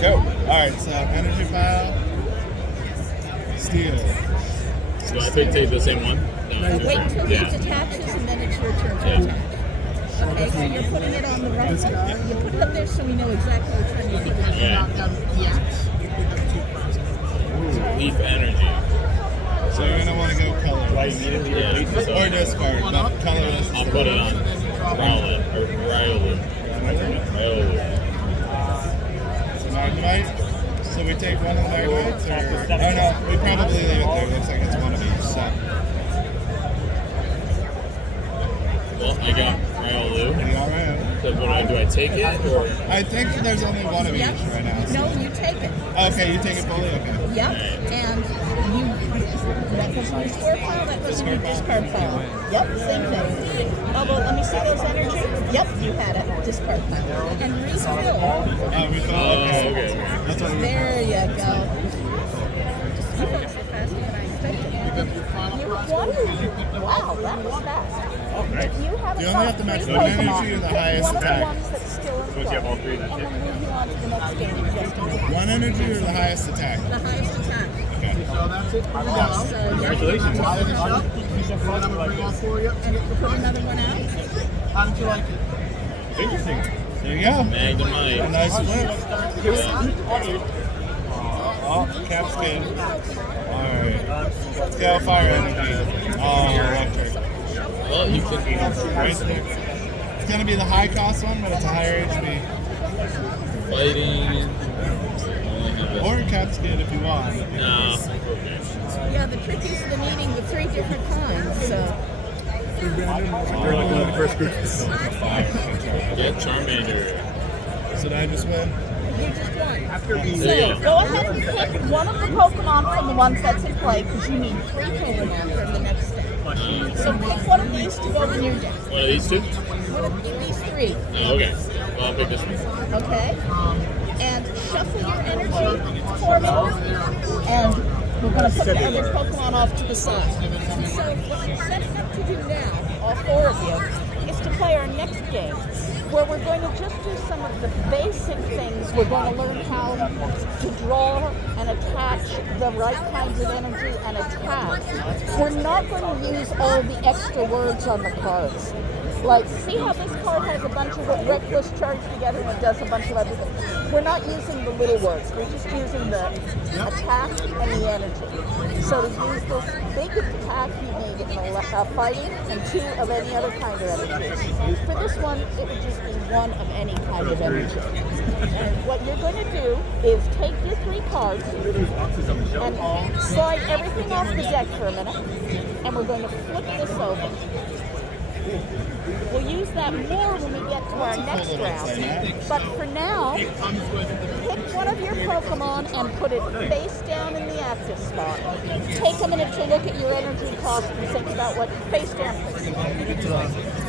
Go. Alright, so energy pile. Steel. So I could take the same one? No, Wait until it attaches and then it's your turn to attack. Okay, so you're putting it on the right side. You put it up there so we know exactly which one you're putting. Leaf energy. So you're going to want to go color. Or discard, but colorless. I'll put it on Rowlet. Magnemite. So we take one of the Magnemites? Oh no, we probably leave it there. Looks like it's one of each. So. Well, I got Rowlet. So do I take it? Or? I think there's only one of each right now. So. No, you take it. Okay, you take it fully? Okay. Yep, and that goes on the score pile, that goes on the discard pile. Yep, same thing. Although, let me see those energy. Yep, you had it, discard pile. And refill. Okay. That's what there you go. You folks are faster than I expected. Wow, that was fast. If you have you only have to match one energy or the highest attack. Once you have all three, that's and we'll move you on to the next game in just a minute. One energy or the highest attack? The highest attack. Okay. So that's it for now. Congratulations. And put another one out. How did you like it? Interesting. There you go. Magnemite. A nice flip. Oh, cap skin. Alright. Let's go fire energy. Oh, electric. Well, you can Right there. It's going to be the high cost one, but it's a higher HP. fighting. Or cap skin if you want. No. Yeah, the trick is the needing the three different kinds, so. You're like one of the first groups. Get Charmander. So did I just win? You just won. There you So, go. go ahead and pick one of the Pokemon from the ones that's in play, because you need 3 Pokemon for the next step. So pick one of these to go in your deck. One of these two? One of these 3. Oh, okay. Well, I'll pick this one. Okay? And shuffle your energy for me. And we're going to put the other Pokemon off to the side. So what we're setting up to do now, all 4 of you, is to play our next game, where we're going to just do some of the basic things. We're going to learn how to draw and attach the right kinds of energy and attack. We're not going to use all the extra words on the cards. Like, see how this card has a bunch of reckless charge together and it does a bunch of other things? We're not using the little words. We're just using the attack and the energy. So to use this big attack, you need fighting and 2 of any other kind of energy. For this one, it would just be 1 of any kind of energy. And what you're going to do is take your 3 cards and slide everything off the deck for a minute, and we're going to flip this over. We'll use that more when we get to our next round. But for now, pick one of your Pokemon and put it face down in the active spot. Take a minute to look at your energy cost and think about what face down please.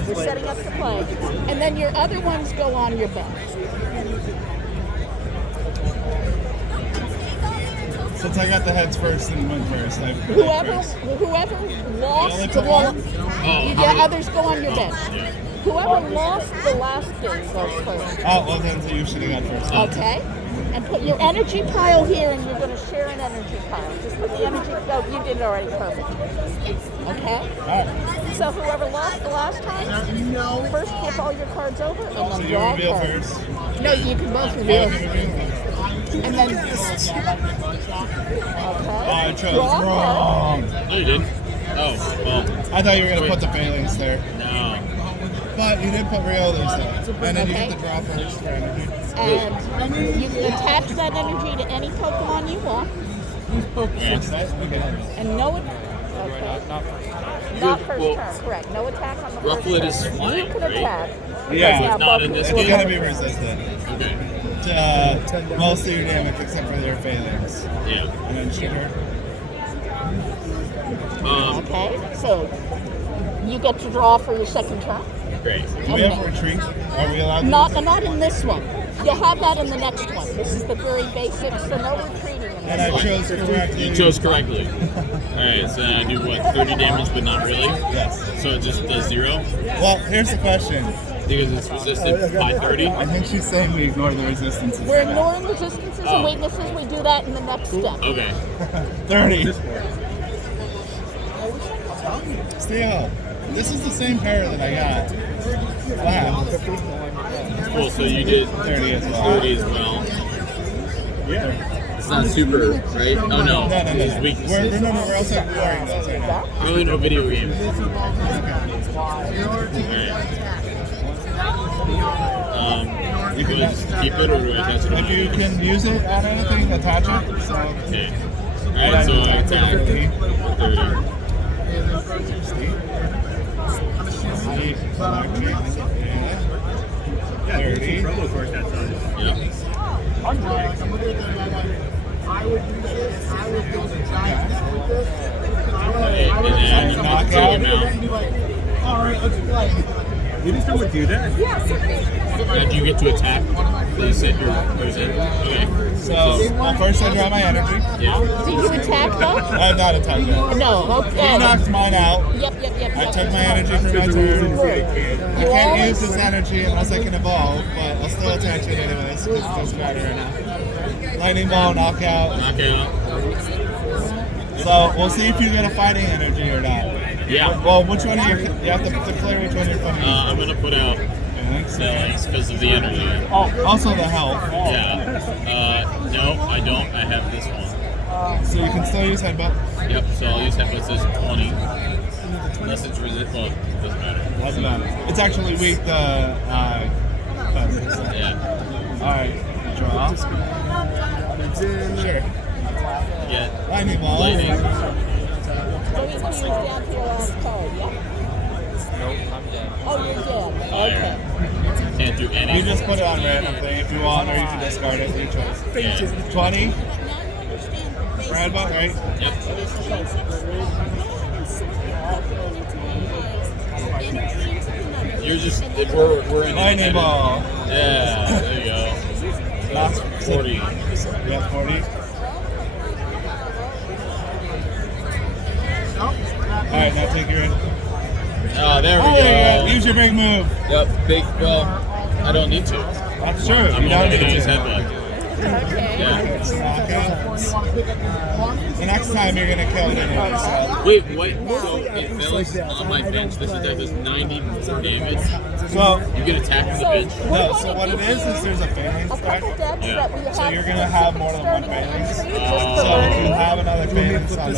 We're setting up to play. And then your other ones go on your bench. Since I got the heads first and went first, Whoever lost the one, the others go on your bench. Whoever lost the last game goes first. Oh, well then, so you should have got first. Okay. And put your energy pile here, and you're going to share an energy pile. Just put the energy. Oh, you did it already. Perfect. Okay. All right. So whoever lost the last time, first flip all your cards over, and then So you draw reveal cards. first. No, you can both reveal. And then Oh, I chose Draw a wrong. No, you didn't. Oh, well. I thought you were going to put the failings there. No. But you did put real there, and then you get the draw first for energy. And you can attach that energy to any Pokemon you want. And no not first turn, correct. No attack on the first Rufflet turn. is flying, You can right? attack. Yeah. because, Not in this It's game? going to be resistant Okay. to most of your damage except for their failings. Yeah. And then sugar. Okay, so you get to draw for your second turn. Great. Do we have retreat? Are we allowed to? Not in this one. You'll have that in the next one. This is the very basic, so no retreating in And this I one. chose correctly. You chose correctly. Alright, so I do what, 30 damage, but not really? Yes. So it just does 0? Well, here's the question. Because it's resisted by 30? I think she's saying we ignore the resistances. We're ignoring resistances and weaknesses. We do that in the next step. Okay. 30. Steel. This is the same pair that I got. Wow. Cool, so you did 30 as well. 30 as well. Yeah. It's not super, right? Oh no. No. There's weaknesses. Remember, we're also ignoring those right now. I only know video games. You can just keep it or do I attach it? If you can use it on anything, attach it. So, Okay. Alright, so I attack 30. 30. Promo card that time. Yeah. Okay, and then you knock out. You just don't do that. Now do you get to attack? So you set your person. Okay. So, well, first I draw my energy. Yeah. Did you attack though? I'm not attacked yet. No, He okay. knocked mine out. Yep. I took my energy for my turn. I You can't always- use this energy unless I can evolve, but I'll still attach it anyways, because it doesn't matter right now. Lightning ball, knockout. Knockout. So we'll see if you get a fighting energy or not. Yeah. Well, which one are you have to declare which one you're putting. I'm gonna put out Sellies because of the energy. Also the health. Yeah. No, I don't. I have this one. So you can still use headbutt. Yep. So I'll use headbutt says 20. Unless it's resist. Well, it doesn't matter. Doesn't matter. It's actually weak the feathers. Yeah. Alright. Draw. Sure. Yeah. Lightning ball. Lightning. So you can use down to your last card, yeah? Oh, you're dead. Okay. Can't do You anything. just put it on random thing if you want, or you can discard it. Your choice. Yeah. 20. Right about right. Yep. You're just we're in Lightning ball. Yeah, there you go. Last 40. Yeah, 40. Alright, now take your. Oh, there we Oh, yeah, go. use your big move. Yep, big. Well, I don't need to. That's true. I'm You don't only need gonna use to. headbutt. Okay. Yeah. The next time you're gonna kill it anyway. So, Wait, so it fills on my bench. This attack does 90 more damage. so You get attacked from the bench. no. So what it is there's a failing A stack. couple decks Yeah. that we have. So you're gonna have more than one starting failing. entry just Oh. for So if you learning. have another failing, it's on the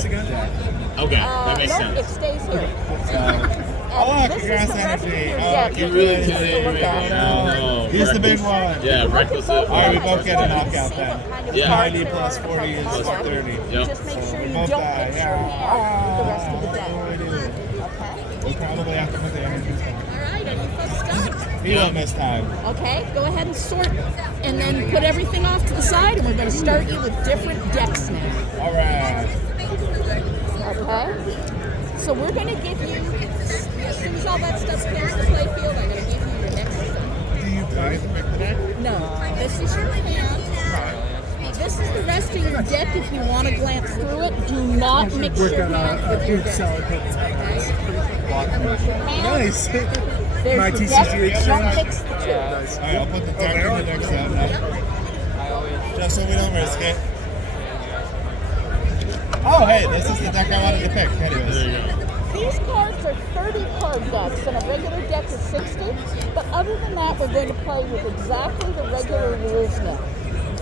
Okay, that makes No, it sense. stays here. Oh, This is congrats, the rest of energy. your Oh, deck. you You really need did to it. look at. No. Use the big one. Yeah, reckless it. Alright, we both get a knockout then. Yeah. 90 plus 40 is 30. Yep. Just make sure you both don't die, mix yeah. your hand with the rest of the deck. Oh, we do. Okay? We probably have to put the energy. Alright, are you folks done? You don't miss time. Okay, go ahead and sort and then put everything off to the side and we're going to start you with different decks now. Alright. Okay? So we're going to give you, as soon as all that stuff clears the play field, I'm going to give you your next stuff. Do you play the pick today? No, this is your hand. This is the rest of your deck if you want to glance through it. Do not mix your hand with your deck. Okay? Nice. There's My the TCG deck. Don't exchange. mix the two. Alright, I'll put the deck in the next set now. Just so we don't risk it. Oh, hey, this is the deck I wanted to pick. Anyways. There you go. These cards are 30 card decks, and a regular deck is 60. But other than that, we're going to play with exactly the regular rules now.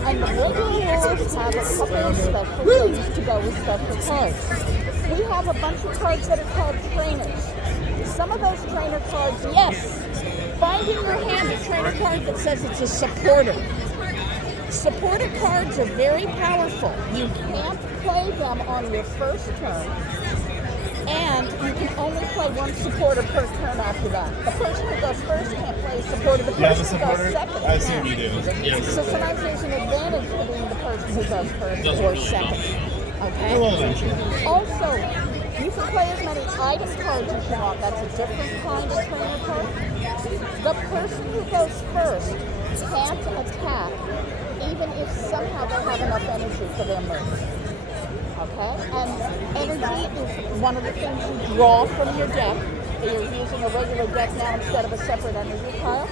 And the regular rules have a couple of special things to go with special cards. We have a bunch of cards that are called trainers. Some of those trainer cards, yes, find in your hand a trainer card that says it's a supporter. Supporter cards are very powerful. You can't play them on your first turn, and you can only play one supporter per turn after that. The person who goes first can't play a supporter. The You have a person who goes supporter? second. I assume you do. Yes. So sometimes there's an advantage for being the person who goes first Doesn't or really second. Okay? Well, eventually. Also, you can play as many item cards as you want. That's a different kind of trainer card. The person who goes first can't attack, even if somehow they have enough energy for their move. Okay? And energy is one of the things you draw from your deck. you're using a regular deck now instead of a separate energy pile.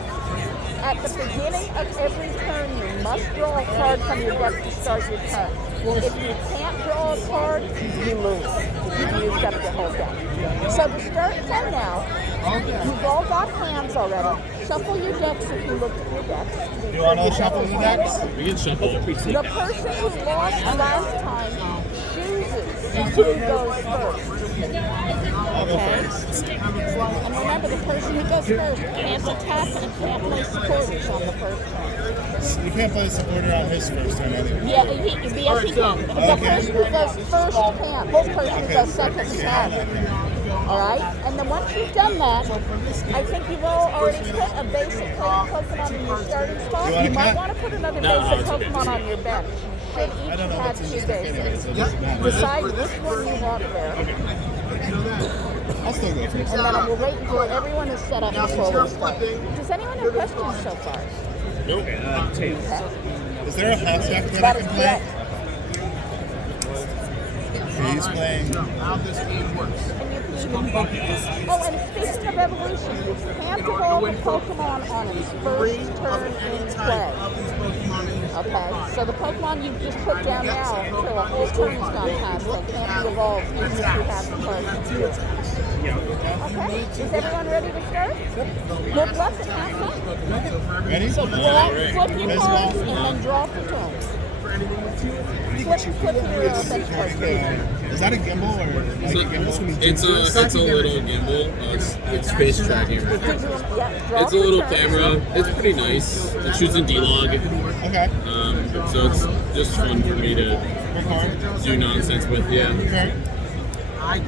At the beginning of every turn, you must draw a card from your deck to start your turn. If you can't draw a card, you lose. You've used up your whole deck. So to start turn now, you've all got hands already. Shuffle your decks if you look at your decks. Do you want to shuffle the decks? We can shuffle. The person who lost last time chooses who goes first. I'll go first. And remember, the person who goes first can't attack and can't play supporters on the first turn. You can't play a supporter on his first turn anyway. Yeah, yes, he can. The person who goes first can. This person who goes second can. All right? And then once you've done that, I think you've all already put a basic Pokemon in your starting spot. You might want to put another basic Pokemon on your bench. Should each I don't know have what's in two this deck anyway, basics. so it doesn't matter. Decide which one you want there. I'll still go first. And then we'll wait until everyone is set up before we start. Does anyone have questions so far? Nope. Is there a hot deck that I That can is play? correct. He's playing. How this game works. Oh, and speaking of evolution, you can't evolve a Pokemon on its first turn in play. Okay, so the Pokemon you've just put down now until a whole turn's gone past, they can't be evolved even if you have the card to do it. Okay, is everyone ready to start? Good luck and have fun. Ready? So flip your cards and then draw for turns. Flip your bench cards. Is that a gimbal or like a gimbal? It's a little gimbal. It's face tracking. Yeah, draw It's a for little turns. camera. It's pretty nice. It shoots in D-Log. Okay. So it's just fun for me to Good card. do nonsense with. Yeah. Okay. Alright,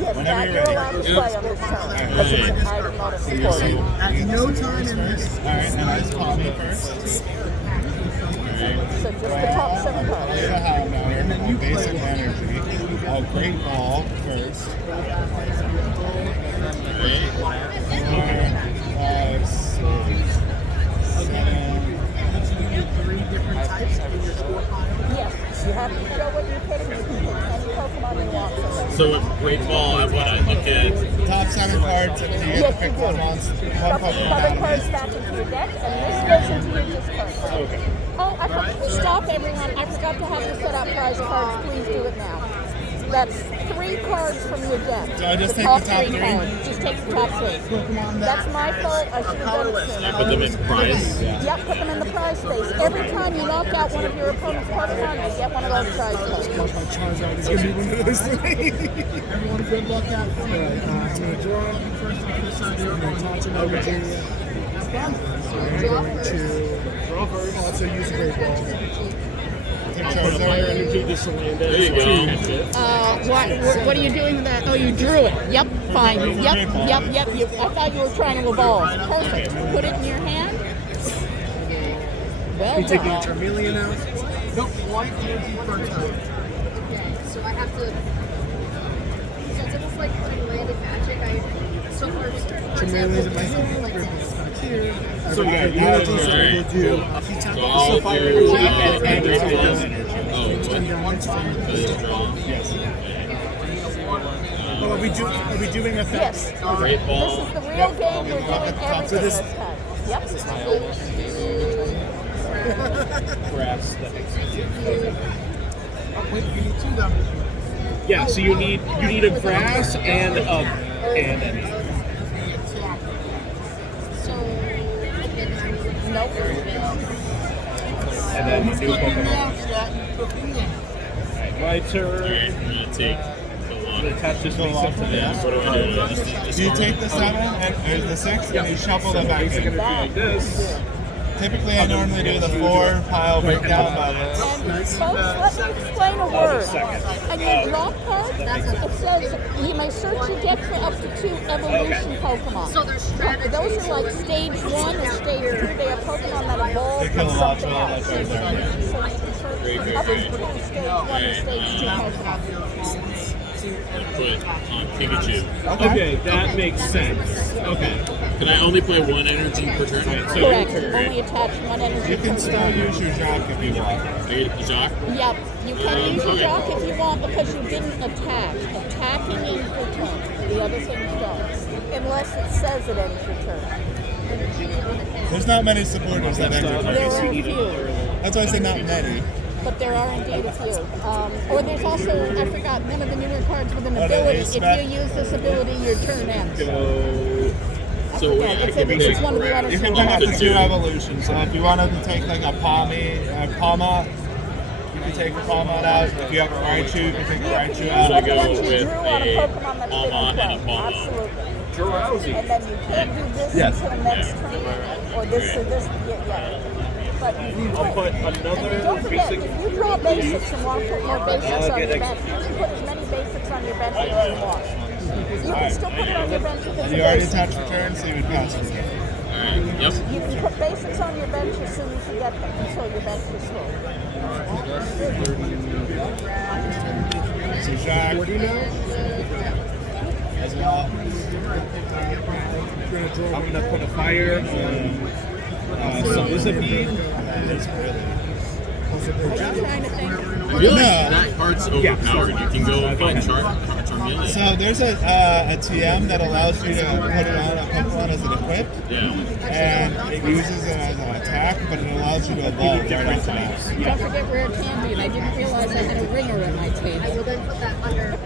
Yes, whenever you're you're ready. allowed to play on this turn. Alright, Because it's an item, not a So support. you get no time first. Alright, and I just call me first. Alright. So just the top 7 cards. Play the How Matter, basic energy. I'll Great Ball first. 3, 4, 5, 6, 7. Yes, you have to show what you're putting. You can pick any Pokemon you want from there. So with Great Ball, I want to look at. Top 7 cards, and you get to Yes, pick you do. one monster. One Shuffle Pokemon the out other of cards it. back into your deck, and this goes into your discard pile. Okay. Oh, I forgot to stop everyone. I forgot to have you set up prize cards. Please do it now. That's 3 cards from your deck. So I just take top the top 3? cards. Just take the top 3. That's my fault. I should have done it sooner. Put them in prize. Yep, put them in the prize space. Every time you knock out one of your opponent's Pokemon, you get one of those prize cards. My Charizard is going to be one of those things. Everyone, good luck out there. I'm going to draw. First, I'm going to sign your Okay. Draw first. Draw first. Also use Great Ball. I'll put a fire energy just to land it. There you go. What are you doing with that? Oh, you drew it. Yep, fine. Yep. I thought you were trying to evolve. Perfect. Put it in your hand. Well You taking done. Charmeleon out? Nope, 1 energy per turn. Okay, so I have to. So it's almost like putting landed magic. So for Charmeleon's in my example, hand. like Great Ball's back here. So yeah, you I'll have do to- something alright, we'll do. So I'll Fire do- energy and and Great Great Ball. Ball. Oh, it's one. Yes. Oh, are we doing effects? Yes. Great Ball. This is the real game. We're doing everything So this- this time. Yep. Grass. Wait, you need 2 though. Yeah, so you need a grass and a so. Okay, then I need Nope. and then new Pokemon. My turn. I'm gonna take attach this piece up to this. What do I do? Do you take the 7 and or the 6 and you shuffle them back in? Like this. Typically, I normally do the 4 pile breakdown, but And folks, let me explain a word. And your draw card, it says you may search your deck for up to 2 evolution Pokemon. So there's strategies. Those are like stage 1 and stage 2. They are Pokemon that evolve they from kill a lot something of else. So you can search for up to 2 stage 1 and stage 2 Pokemon. and put on Pikachu. Okay, that makes sense. Okay. Can I only play one energy per turn? Correct. Only attach one energy. You can per still turn. use your Jock if you want. I get a Jacques? Yep. You can use your okay. jock if you want because you didn't attack. Attacking ends your turn. The other things don't. Unless it says it ends your turn. There's not many supporters that enter. There are a few. That's why I say not many. But there are indeed a few. Or there's also, I forgot, one of the newer cards with an Oh, ability. it's If spec- you use this ability, your turn ends. I So forget. It's one of the letters. You can from pick the up the two evolutions. So if you wanted to take like a Palma, you can take the Palma out. If you have a Raichu, you can take the Raichu I'm out. gonna Once go you with drew on a a Pokemon that's been Palma and a equipped. Palma. Absolutely. Drowsy. And then you can't do this Yes. until next turn, or this or this. Yeah. But you can I'll put and another don't forget, basic. if you draw basics and want to put more basics on your bench, you can put as many basics on your bench as you want. You can still put it on your bench if it's a You already basic. touched your turn, so you would pass it. Alright, yep. You can put basics on your bench as soon as you get them until your bench is full. So Jack as well. I'm gonna put a fire. So is a bead. Are you trying to think? I feel like No. that card's overpowered. You can go find Charmeleon. So there's a TM that allows you to put it on a Pokemon as an equip, Yeah. and it uses it as an attack, but it allows you to evolve right after that. Don't forget rare candy, and I didn't realize I had a ringer in my I table. will then put that under.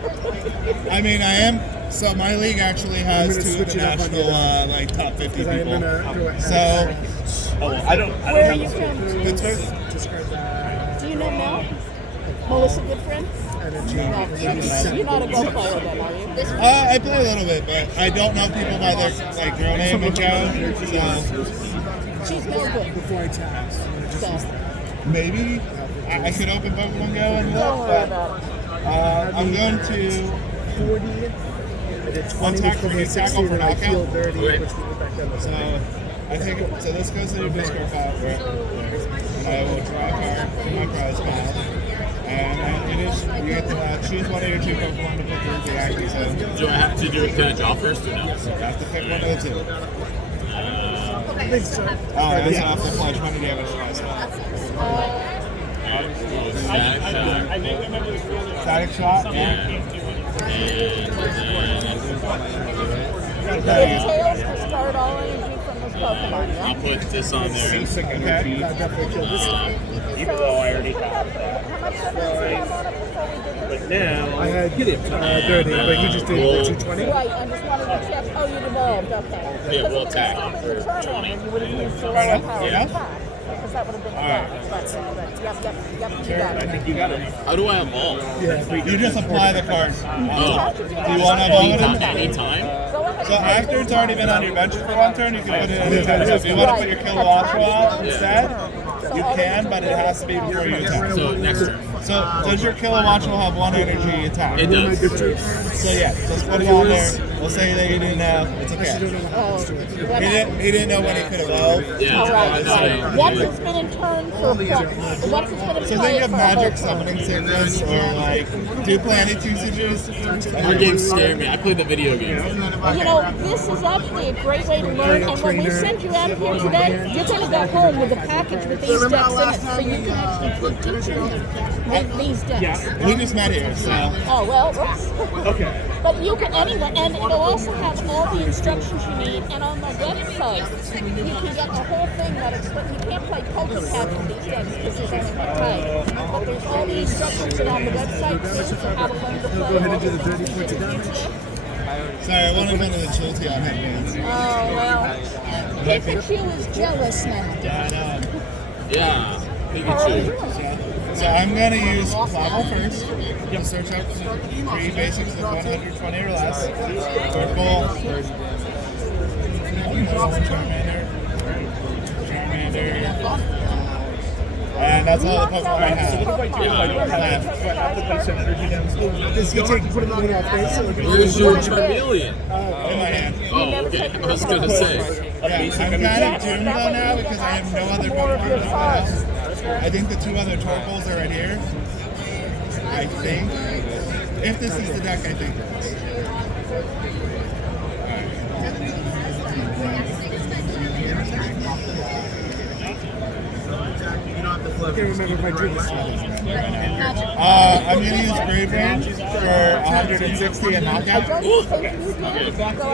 I mean, I am. So my league actually has two of the national like top 50 people. So I don't Where are you from? Pittsburgh. Do you know Mel? Melissa Goodfriend? No, you're not a Go player then, are you? I play a little bit, but I don't know people by their like real name and so She's no good. So, maybe I could open Pokemon Go and don't look, worry but about it. I'm going to 40, and then 20 attack for for the the tackle 16, for and I feel knockout. dirty, Wait. which we go back down to So I think so. This goes to your discard pile, where I will draw a card from my prize pile, and it is you get to choose one of your two Pokemon to put through the active zone. Do I have to do it? Can I draw first or no? You have to pick one of the two. Okay. So Oh, I also have to apply 20 damage to myself. Static shot. It tails to start all energy from this Pokemon, I'll yeah? put this on there. Okay. definitely kill this guy. Even though I already have How much energy do you have on it before we did this? But now I had dirty, but you just did the 220. Right, I just wanted to check. Oh, you devolved, okay. Yeah, we'll attack. Because if it was still in the tournament, you would have used your lower power Yeah. attack. Because that would have been Alright. flat. Yep, you got it. I think you got it. How do I evolve? You just apply the card. Oh, Do you want to evolve it? anytime? Go ahead. So after it's already been on your bench for one turn, you can put it in your bench. So if you want to put your Kilowattrel out instead, you can, but it has to be before you attack. So next turn. So does your Kilowattrel have one energy attack? It does. So yeah, just put it on there. We'll say that you didn't know. It's okay. Oh, He didn't know when he could evolve. Yeah. all right, I right. know. Once it's been in turn for once it's been in So play think of for a magic whole turn. summoning sickness or like, do you play any TCGs? Our games scare me. I play the video games. You know, this is actually a great way to learn. And when we send you out here today, you're going to go home with a package with these decks in it, so you can actually put with these decks. We just met here, so. Oh well, whoops. Okay. But you can anyway, and it'll also have all the instructions you need. And on the website, you can get the whole thing that explains. You can't play Pokécat with these decks because there's only one type. But there's all the instructions that are on the website too, for how to learn to play. Go ahead and do the dirty points of damage. Sorry, I wanted one of the Chilty on headbands. Oh well, Pikachu is jealous now. Yeah, Yeah. How are you Pikachu. doing? So I'm going to use Clavel first to search up 3 basics with 120 or less. Purple. Charmander. And that's all the Pokemon I have. What if I don't have it? Do I have to place an energy down? Does he take put it on our face? Where's your Charmeleon? In my hand. Oh, okay. I was gonna say. Yeah, I'm kind of doomed though now because I have no other Pokemon in my house. I think the 2 other Torkoals are right here. I think. If this is the deck, I think it is. I can't remember if I drew this one. I'm going to use Brave Range for 160 and knockout. Go ahead and go.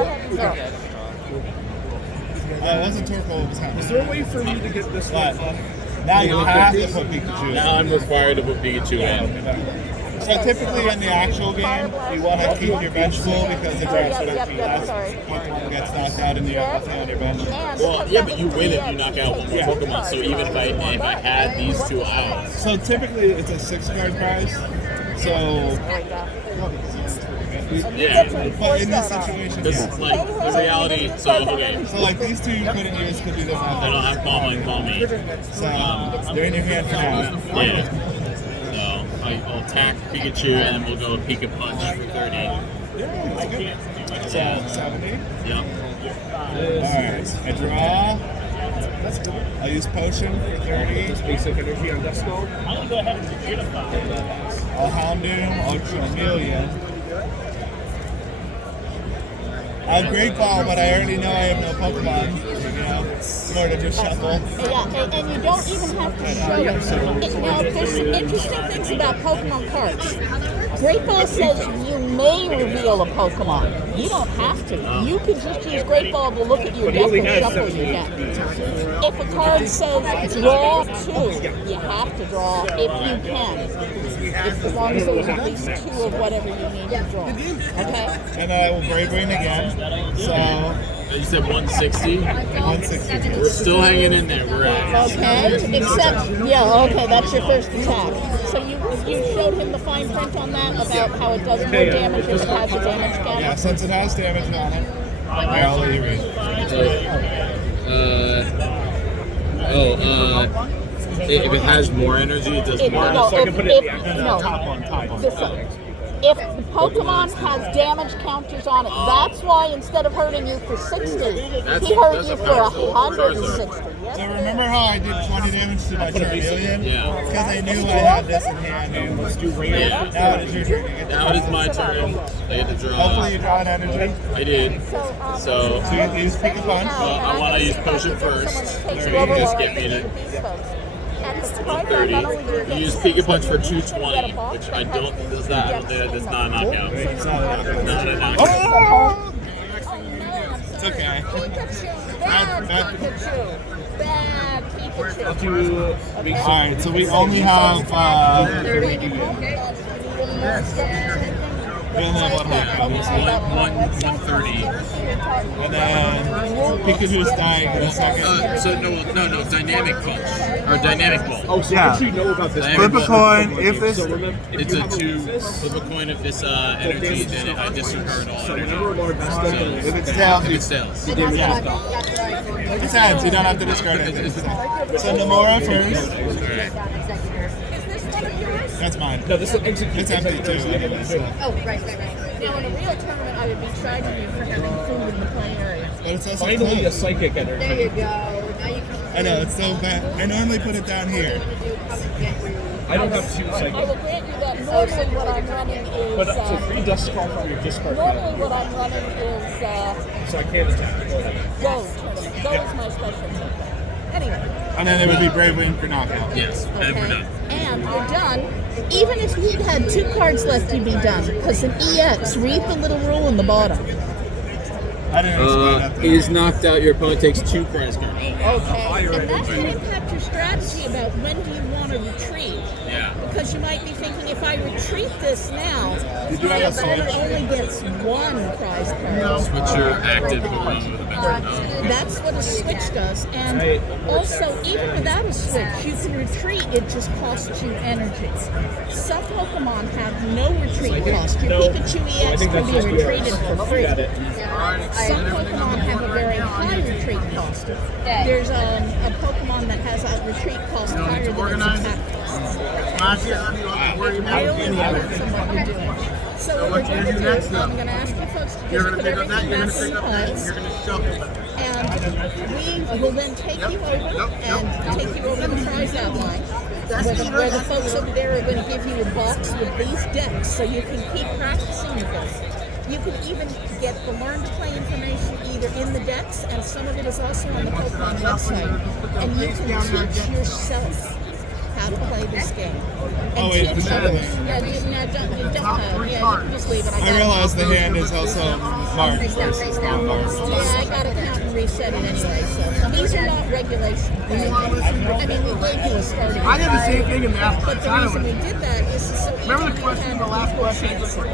It wasn't Torkoal, it was Hammer. Is there a way for me to get this one But off? now you have to put Pikachu. Now I'm required to put Pikachu in. So typically in the actual game, you want to keep your bench full because it draws bench last. Pokemon gets knocked out in the nothing on your bench. Well, yeah, but you win if you knock out one more Pokemon. So even if I had these two out, So typically it's a 6-card prize. So yeah. but in this situation, This is like the reality. So okay, So like these two you couldn't use because you didn't I have don't have call me. So they're in your hand for now. Yeah. So I'll attack Pikachu and then we'll go Pika Punch for 30. So 70. Yep. Alright. I draw. I'll use potion for 30. Basic energy on Death Skull. I'll Houndoom, I'll Charmeleon. I'll Great Ball, but I already know I have no Pokemon. You know, sort of just shuffle. Yeah, and you don't even have to show it. Now, there's some interesting things about Pokemon cards. Great Ball says you may reveal a Pokemon. You don't have to. You can just use Great Ball to look at your deck and shuffle your deck. If a card says draw 2, you have to draw if you can. As long as there's at least 2 of whatever you need to draw. Okay? And I will Brave Rain again. So, You said 160. 160. We're still hanging in there. We're at. Okay, except, yeah, okay, that's your first attack. So you showed him the fine print on that about how it does more damage if it has a damage counter? Yeah, since it has damage on it, I'll let you read. If it has more energy, it does more. If the Pokemon has damage counters on it, that's why instead of hurting you for 60, he hurt you for 160. So remember how I did 20 damage to my Charmeleon? Yeah. Because I knew I had this in hand. Let's do Yeah. Now it is your turn. You get to Now it is my turn. I get to draw. Hopefully you draw an energy. I did. So So you use Pick a Punch. I want to use Potion first. So you can just get me to 130. You use Pika Punch for 220, which I don't. Does not a knockout. It's not a knockout. Not a knockout. Oh! It's okay. Bad Pikachu. Alright, so we only have we only have one knockout. 130. And then Pikachu's dying in a second. No, Dynamic Punch. Or Dynamic Ball. Oh, so Yeah. what you know about this? Flip a coin. If this It's a 2. Flip a coin if this energy, then I disregard all energy. Whenever Lord Vesta if it's tails, If it's tails. yeah. If it's heads, you don't have to discard it. So Nomura first. Alright. That's mine. No, this is execute. It's empty too. Anyway, so. Oh, right. Now, in a real tournament, I would be chiding you for having food in the play area. But it's also Finally, a close. psychic energy. There you go. Now you can. I know, it's so bad. I normally put it down here. I don't have 2 I psychic. will grant you that normally what I'm running is... But so 3 dust skull from your discard normally pile. what I'm running is So I can't attack. Go tournament. Go is my specialty. Anyway, And then there would be Brave Wing for knockout. Yes, and we're done. and you're done. Even if he'd had 2 cards left, you'd be done. Because in EX, read the little rule in the bottom. I didn't explain that. Is knocked out, your opponent takes 2 prize cards. Okay, and that can impact your strategy about when do you want to retreat. Yeah. Because you might be thinking, if I retreat this now, Did you my have a opponent switch? only gets 1 prize card. Switch your active Pokemon with a better That's what a switch does. And also, even without a switch, you can retreat, it just costs you energy. Some Pokemon have no retreat cost. Your Pikachu EX can be retreated for free. Some Pokemon have a very high retreat cost. There's a Pokemon that has a retreat cost higher than its attack cost. I only depends on what you're doing. So what we're going to do is I'm going to ask you folks to just put everything back in the piles. And we will then take you over and take you over the prize outline. where the folks over there are going to give you a box with these decks so you can keep practicing with this. You can even get the learn to play information either in the decks, and some of it is also on the Pokemon website, and you can teach yourself how to play this game. And Oh, wait, I'm teach sorry. others. Yeah, you can just leave it. I realize the hand is also marked versus non-marked. Yeah, I got to count and reset it anyway. So these are not regulation. I mean, we gave you a starting. I did the same thing in math But class. the reason we did that is so each Remember of the you question, had the last equal question? chance at it.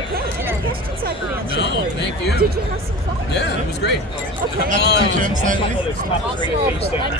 Okay, any questions I can answer No, for you? thank you. Did you have some fun? Yeah, it was great. Okay. Teach him slightly. Awesome.